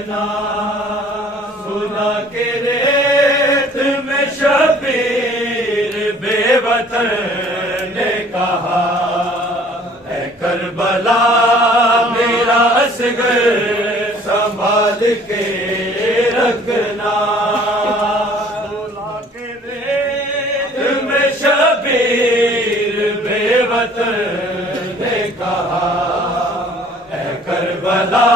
रखना। सुला के रेत में शबीर बेवतन ने कहा, ऐ करबला मेरा असगर संभाल के रखना। सुला के रेत में शबीर बेवतन ने कहा, ऐ करबला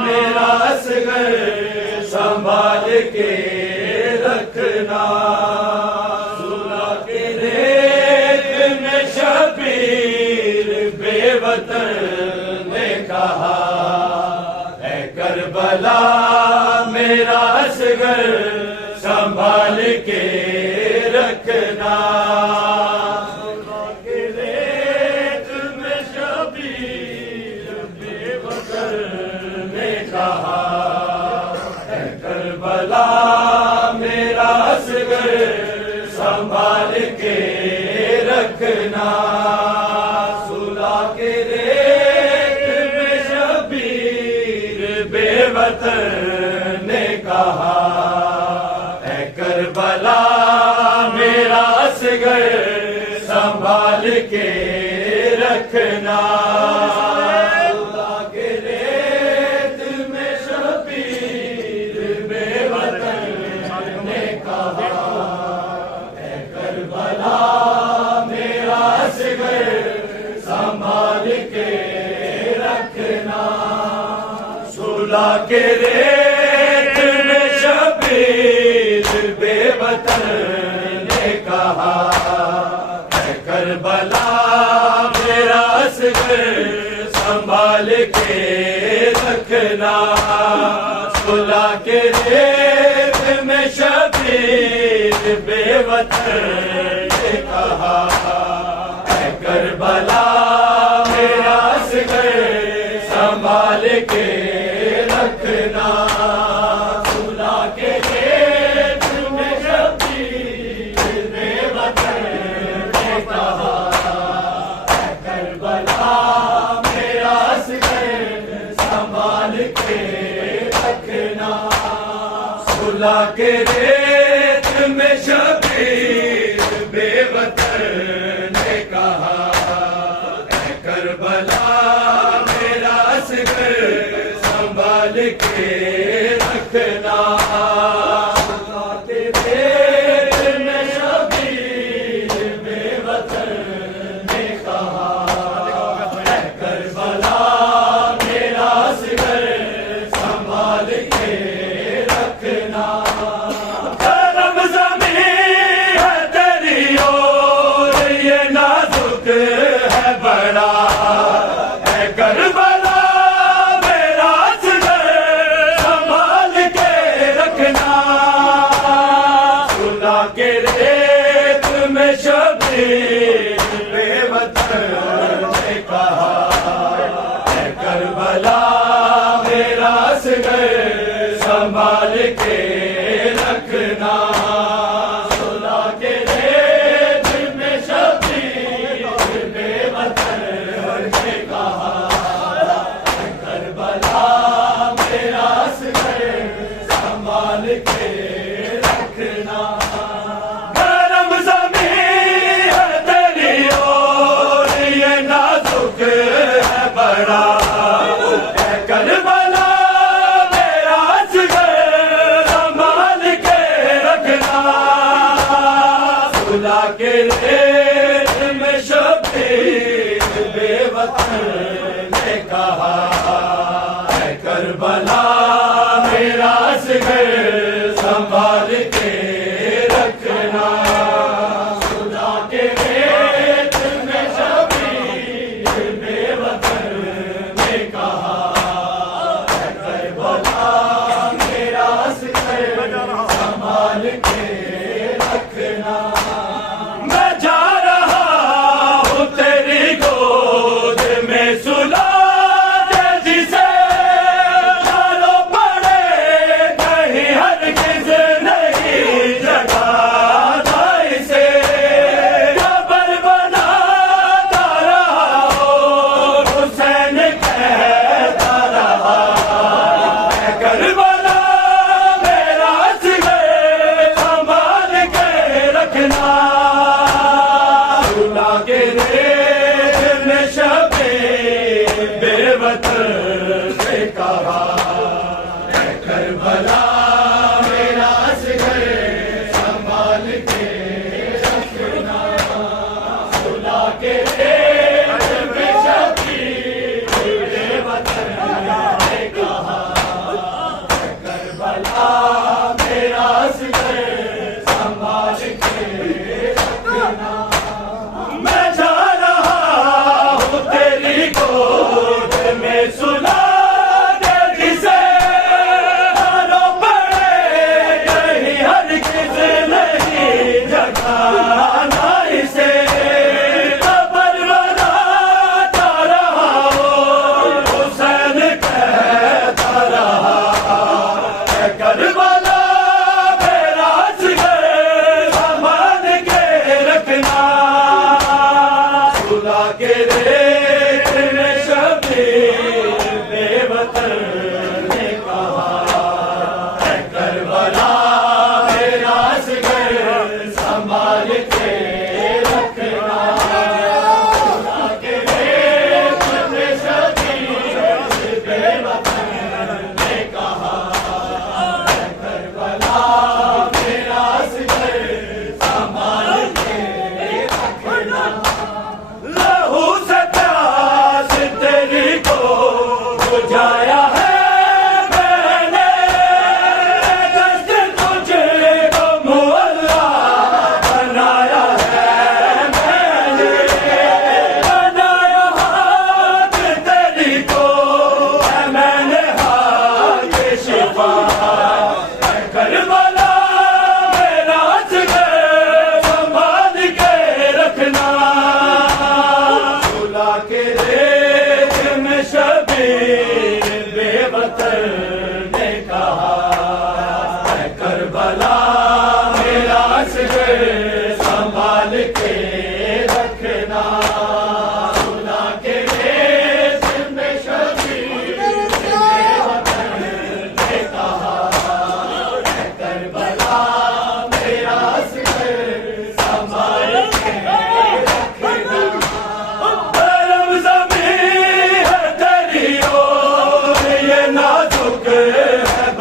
मेरा असगर संभाल के रखना। सुला के रेत में शबीर बेवतन ने कहा, ऐ करबला मेरा असगर संभाल के रखना। सुला के रेत में शबीर बेवतन ने कहा, ऐ करबला मेरा असगर संभाल के रखना। सुला के रेत में शबीर बेवतन ने कहा, ऐ करबला मेरा असगर संभाल के रखना। सुला के रेत में शबीर बेवतन ने कहा, ऐ करबला मेरा असगर संभाल के रखना। सुला के रेत में शबीर बेवतन ने कहा, ऐ करबला मेरा असगर संभाल के रखना। सुला के रेत में शबीर बेवतन ने कहा, ऐ करबला मेरा असगर संभाल के रखना। सुला के रेत में शबीर बेवतन ने कहा, ऐ करबला मेरा असगर संभाल के रखना। सुला के रेत में शबीर बेवतन ने कहा, ऐ करबला मेरा असगर संभाल के रखना। सुला के रेत में शबीर बेवतन ने कहा, ऐ करबला मेरा असगर संभाल के रखना। करम ज़मीं है तेरी और ये नाजुक है बड़ा, ऐ करबला मेरा असगर संभाल के रखना। सुला के रेत में शबीर बेवतन ने कहा, ऐ करबला मेरा असगर संभाल के रखना। सुला के रेत में शबीर बेवतन ने कहा, ऐ करबला मेरा असगर संभाल के रखना। गरम ज़मीं है तेरी और ये नाजुक है बड़ा, ऐ करबला मेरा असगर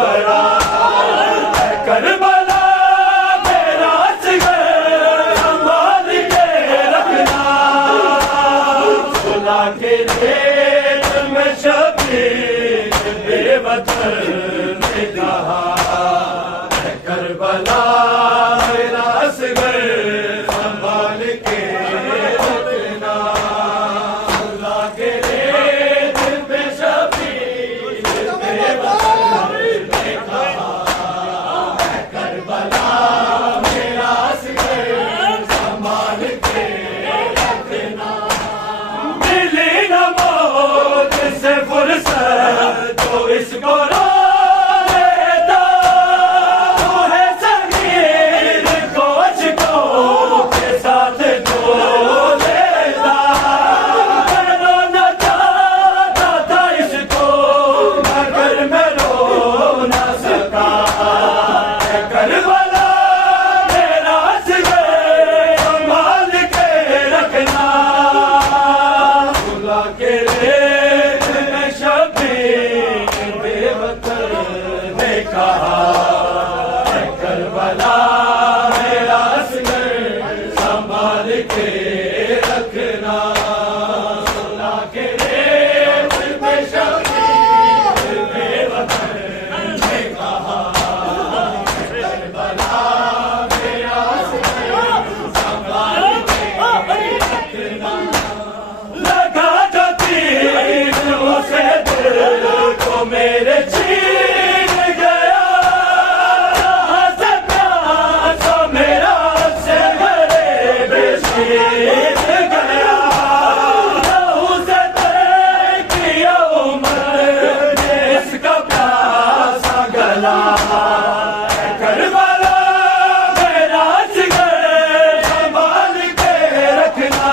बड़ा है करबला मेरा असगर संभाल के रखना सुला के रेत में शबीर बेवतर ने कहा है करबला मेरा असगर संभाल के रखना सुला के रेत में शबीर बेवतर ने कहा है करबला मेरा असगर संभाल के रखना मिली न मौत से फुर्सत तो इसको रो लेता तू है सगीर कोच को के साथ जो लेता करो न चाहता था इसको मगर मैं रो न सका है करबला मेरा असगर संभाल के रखना सुला के रेत में शबीर बेवतर ने कहा है करबला मेरा असगर संभाल के रखना सुला के रेत में शबीर बेवतर ने कहा है करबला मेरा असगर संभाल के रखना लगा जो तीर उसे दिल को मेरे छीन गया जहाँ से प्यासा मेरा से गले बेशीन गया लहू से तय किया उम्र ने इसका प्यासा गला है करबला मेरा असगर संभाल के रखना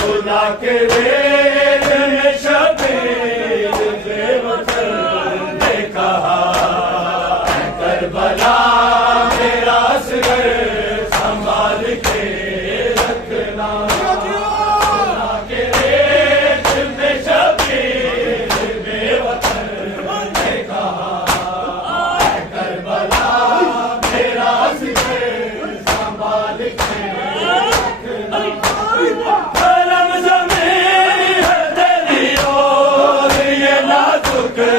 सुला के रेत में शबीर बेवतर ने कहा है करबला मेरा असगर संभाल के रखना सुला के रेत में शबीर बेवतर ने कहा है करबला मेरा असगर संभाल के रखना करम ज़मीं है तेरी और ये नाजुक है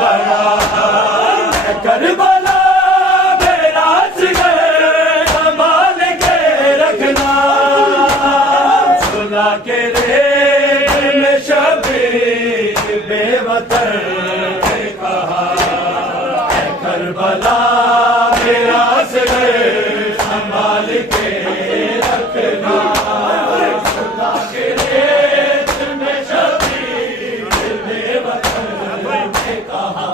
बड़ा है करबला मेरा असगर संभाल के रखना सुला के रेत में शबीर बेवतर ने कहा है करबला मेरा असगर संभाल के रखना सुला के रेत में शबीर बेवतर ने कहा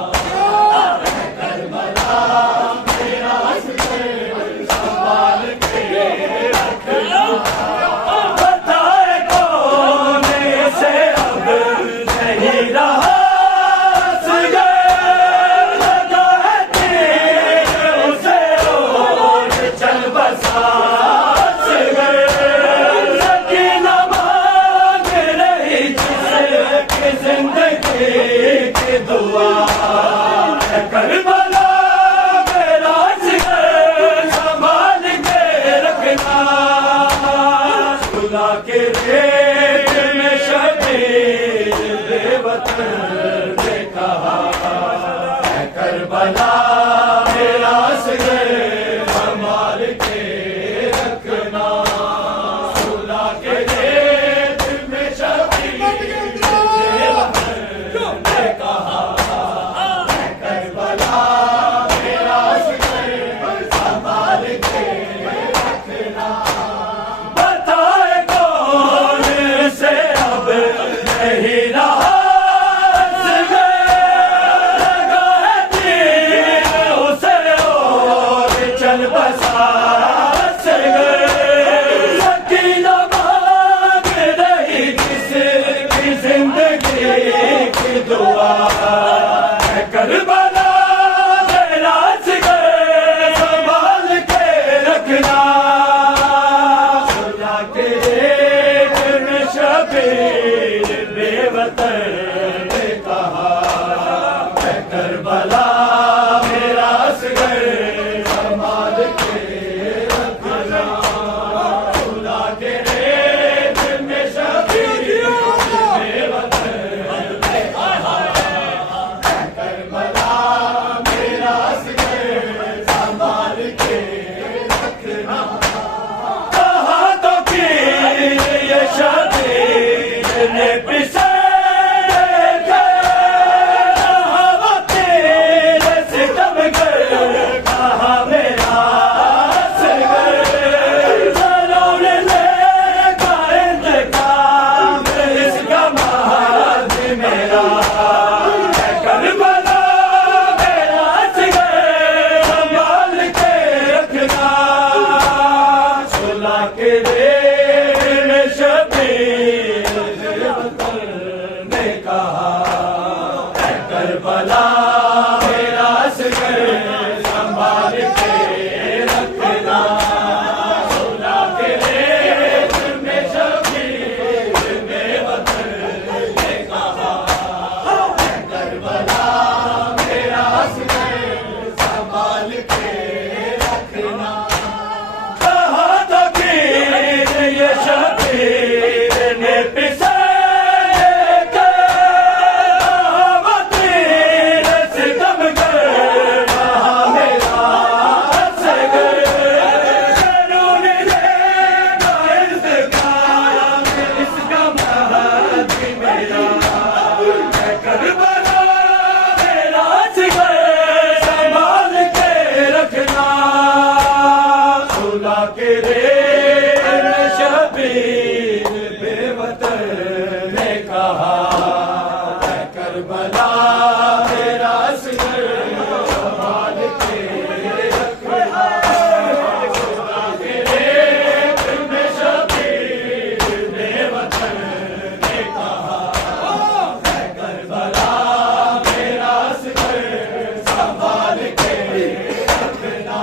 है करबला मेरा असगर संभाल के रखना बताए कौन से अब नहीं रहा असगर लगा है तीर उसे और चल बसा असगर सकीना मांग रही जिसकी जिंदगी की दुआ है करबला मेरा असगर संभाल के रखना सुला के रेत में शबीर बेवतर ने कहा है करबला मेरा असगर संभाल के रखना सुला के रेत में शबीर बेवतर ने कहा है करबला मेरा असगर संभाल के रखना बताए कौन से अब नहीं रहा असगर लगा है तीर उसे और चल बसा असगर सकीना मांग रही जिसकी जिंदगी की दुआ है करबला मेरा असगर संभाल के रखना सुला के रेत में शबीर बेवतर ने कहा है करबला मेरा असगर संभाल के रखना खुदा के रेत में शबीर में वतन करबला मेरा असगर संभाल के रखना कहा तो कि ये शबीर ने पिसा करबला मेरा असगर संभाल के रखना खुदा के रेत में शबीर में वतन ने कहा करबला मेरा असगर संभाल के रखना कहा तो कि ये शबीर ने पिसा के रेत में शबीर बेवतन ने कहा करबला मेरा असगर संभाल के रखना खुदा के रेत में शबीर बेवतन ने कहा करबला मेरा असगर संभाल के रखना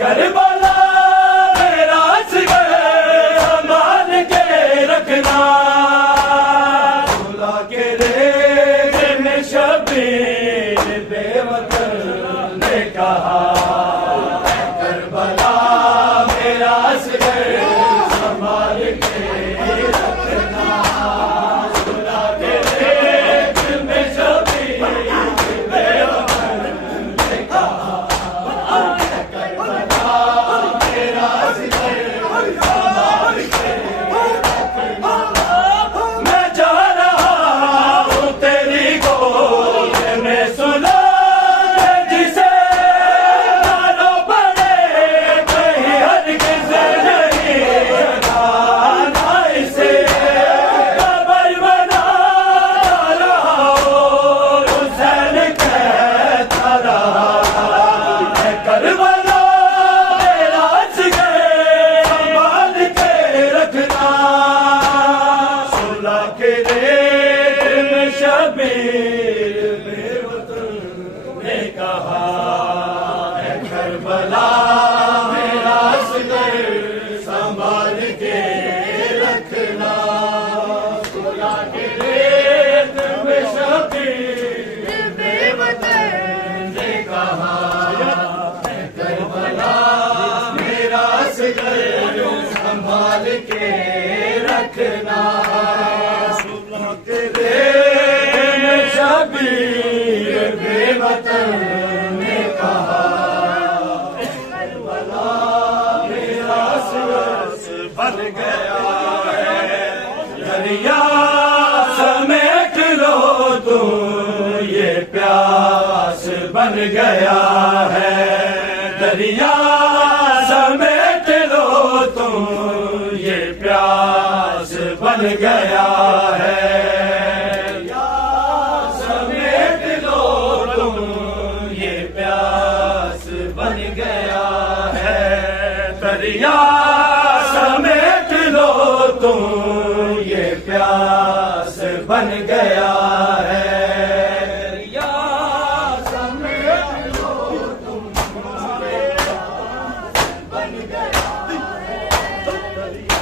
करबला मेरा असगर संभाल के रखना खुदा के रेत में शबीर बेवतन ने कहा करबला मेरा असगर संभाल के रखना खुदा के रेत में शबीर बेवतन ने कहा मैं जा रहा हूँ तेरी गोद में सुना जिसे मानो पड़े कहीं हरगिज़ नहीं जगाना इसे कबर बना रहा हूँ हुसैन कहता रहा करबला मेरा असगर संभाल के रखना सुला के रेत में शबीर बेवतन ने कहा करबला मेरा असगर संभाल के रखना सुला के रेत में शबीर बेवतन ने कहा संभाल के रखना सुला के रेत में शबीर बेवतन ने कहा करबला मेरा असगर बन गया है दरिया समेट लो तुम ये प्यास बन गया है दरिया समेट लो तुम ये प्यास बन गया है समेट लो तुम ये प्यास बन गया है दरिया समेट लो तुम ये प्यास बन गया है बन गया है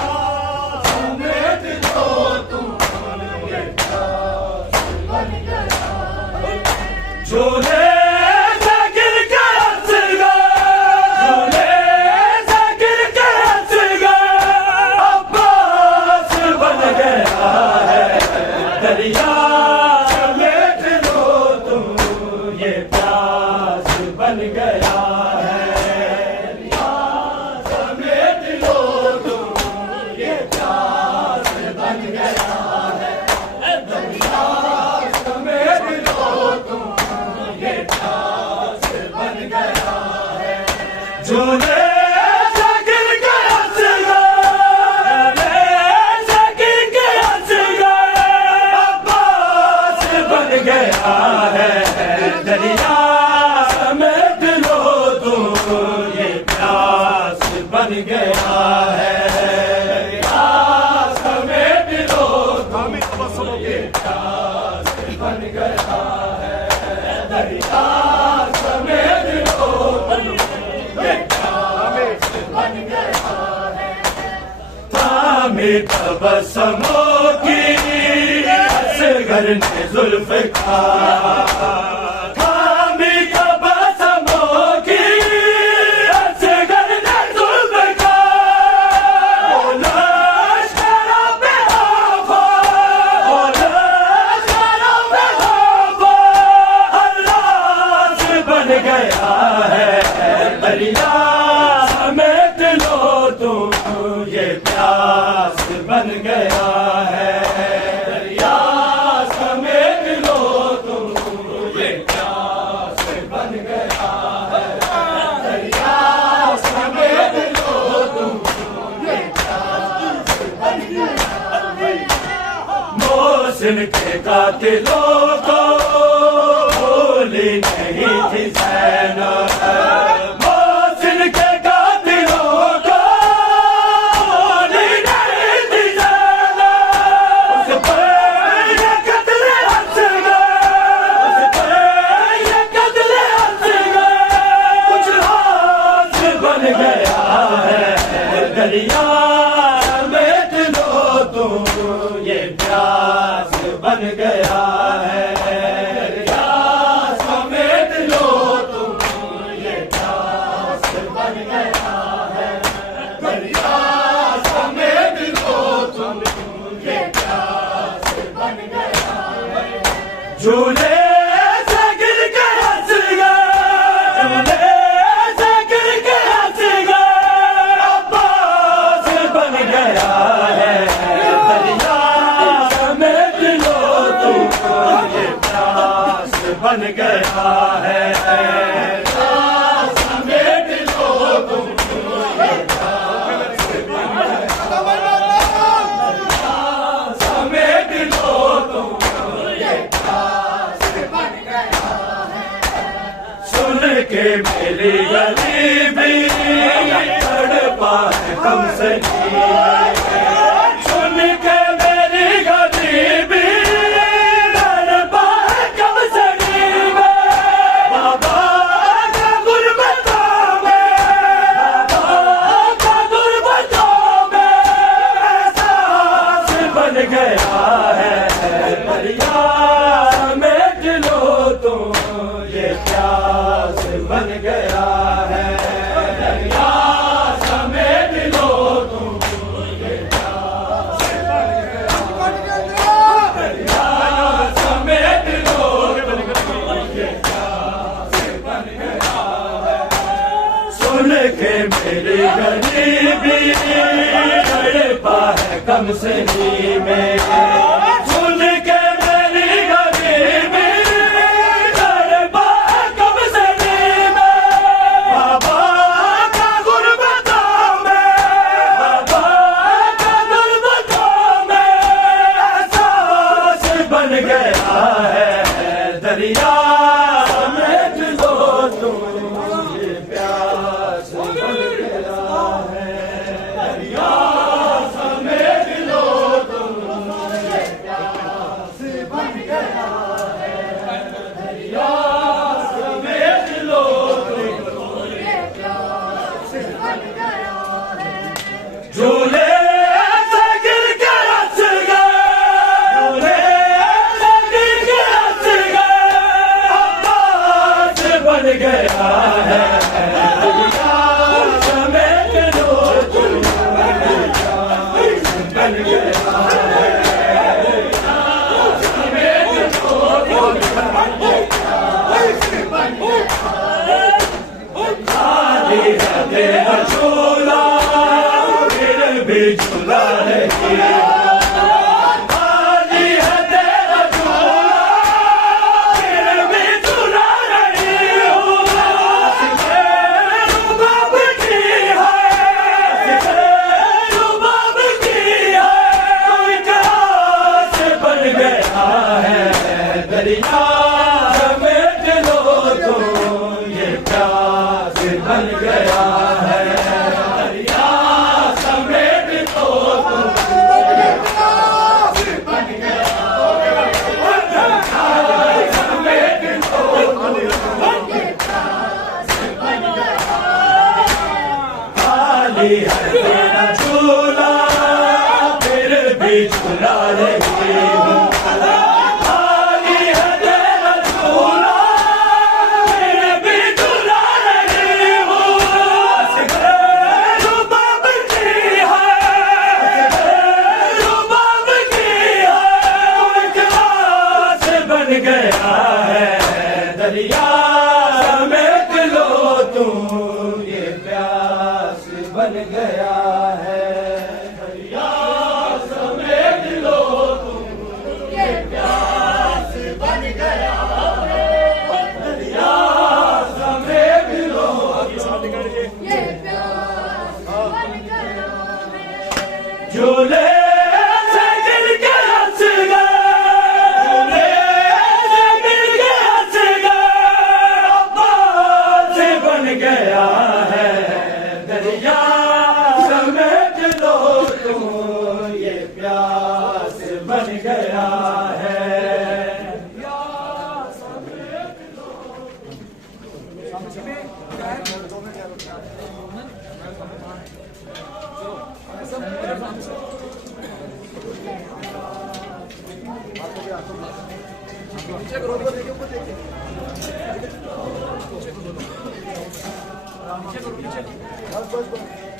थामी तबस्सुमों की असगर ने जुल्फ़कार, थामी तबस्सुमों की असगर ने जुल्फ़कार। ओ लश्करों पे खौफ़, ओ लश्करों पे खौफ़, हर राज बन गया है दरिया समेट लो तुम, ये प्यास बन गया है दरिया समेट लो तुम, ये प्यास बन गया है दरिया समेट लो तुम, ये प्यास बन गया है। मोहसिन के कातिलों को भूली नहीं थी ज़ैनब, मोहसिन के कातिलों को भूली नहीं थी ज़ैनब। उस पर ये कत्ल असगर, उस पर ये कत्ल असगर कुछ राज बन गया है दरिया समेट लो तुम, ये प्यास बन गया है दरिया समेट लो तुम, ये प्यास बन गया है दरिया समेट लो तुम, ये प्यास बन गया है। झूले से गिर के हंस गए, झूले से गिर के हंस गए, अब्बास बन गया है दरिया समेट लो तुम, ये प्यास बन गया है दरिया समेट लो तुम, ये प्यास बन गया है समेट लो तुम, ये प्यास बन गया है। सुन के मेरी गरीबी तड़पा है कम से सुन के मेरी गरीबी तड़पा है कम से बाबा का गुरबतों में, बाबा का गुरबतों में एहसास बन गया है दरिया समेट लो तुम, ये प्यास बन गया है दरिया समेट लो तुम, ये प्यास बन गया दरिया समेट लो तुम, ये प्यास बन गया है। सुन के मेरी गरीबी तड़पा है कम से में, सुन के मेरी गरीबी तड़पा है कम से में, बाबा का गुरबतों में, बाबा का गुरबतों में एहसास बन गया है दरिया समेट लो तुम, ये प्यास बन गया है दरिया समेट लो तुम, ये प्यास बन गया है दरिया समेट लो तुम, ये प्यास बन गया है। झूले से गिर के हंस गए, झूले से गिर के हंस गए, अब्बास बन गया है दरिया समेट लो तुम, ये प्यास बन गया है दरिया समेट लो तुम, ये प्यास बन गया है। खाली है तेरा झूला फिर भी झूला नहीं, खाली है तेरा झूला फिर भी झूला नहीं हूँ। रुबाब की है, रुबाब की है, कोई प्यास बन गया है दरिया समेट लो तुम, ये प्यास बन गया है दरिया समेट लो तुम, ये झूले से गिर के हंस गए, झूले से गिर के हंस गए, अब्बास बन गया है दरिया, समेट लो तुम ये प्यास बन गया है। बस